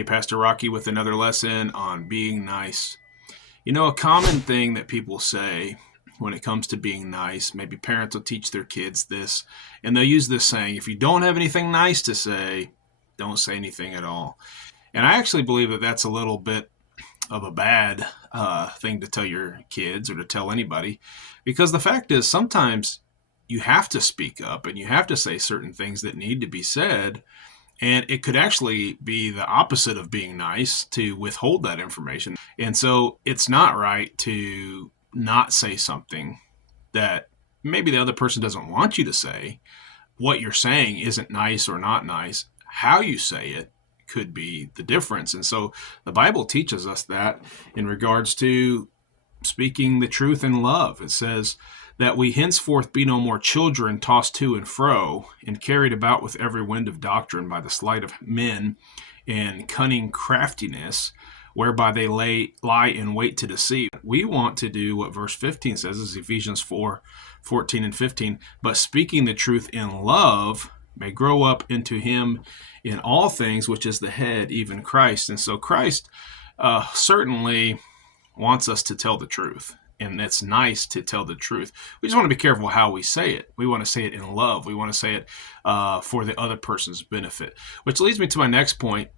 Hey, Pastor Rocky with another lesson on being nice. You know, a common thing that people say when it comes to being nice, maybe parents will teach their kids this, and they'll use this saying, if you don't have anything nice to say, don't say anything at all. And I actually believe that that's a little bit of a bad thing to tell your kids or to tell anybody, because the fact is sometimes you have to speak up and you have to say certain things that need to be said. And it could actually be the opposite of being nice to withhold that information. And so it's not right to not say something that maybe the other person doesn't want you to say. What you're saying isn't nice or not nice. How you say it could be the difference. And so the Bible teaches us that in regards to speaking the truth in love. It says that we henceforth be no more children tossed to and fro and carried about with every wind of doctrine by the sleight of men and cunning craftiness, whereby they lie in wait to deceive. We want to do what verse 15 says, is Ephesians 4:14 and 15, but speaking the truth in love may grow up into him in all things, which is the head, even Christ. And so Christ certainly wants us to tell the truth. And it's nice to tell the truth. We just want to be careful how we say it. We want to say it in love. We want to say it for the other person's benefit. Which leads me to my next point,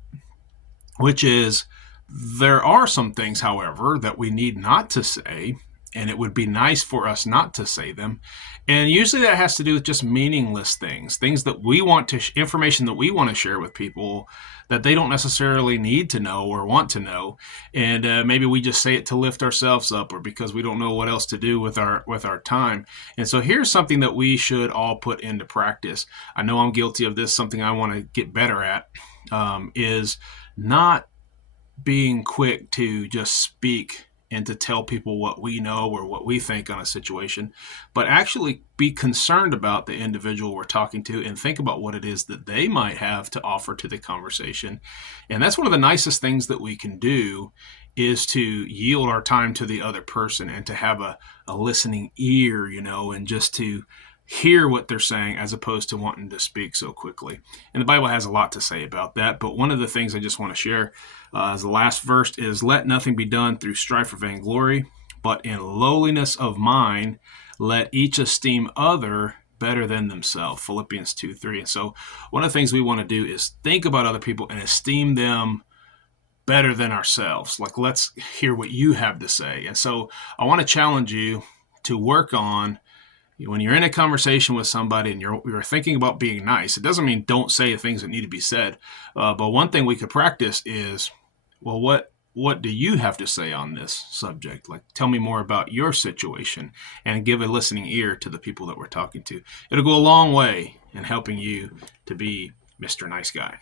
which is there are some things, however, that we need not to say, and it would be nice for us not to say them. And usually that has to do with just meaningless things that we want to, information that we want to share with people that they don't necessarily need to know or want to know. And maybe we just say it to lift ourselves up or because we don't know what else to do with our time. And so here's something that we should all put into practice. I know I'm guilty of this. Something I want to get better at is not being quick to just speak and to tell people what we know or what we think on a situation, but actually be concerned about the individual we're talking to and think about what it is that they might have to offer to the conversation. And that's one of the nicest things that we can do, is to yield our time to the other person and to have a listening ear, and just to hear what they're saying as opposed to wanting to speak so quickly. And the Bible has a lot to say about that, but one of the things I just want to share as the last verse is, let nothing be done through strife or vainglory, but in lowliness of mind, let each esteem other better than themselves. Philippians 2:3. And so one of the things we want to do is think about other people and esteem them better than ourselves. Like, let's hear what you have to say. And so I want to challenge you to work on, when you're in a conversation with somebody and you're thinking about being nice, it doesn't mean don't say the things that need to be said. But one thing we could practice is, well, what do you have to say on this subject? Like, tell me more about your situation, and give a listening ear to the people that we're talking to. It'll go a long way in helping you to be Mr. Nice Guy.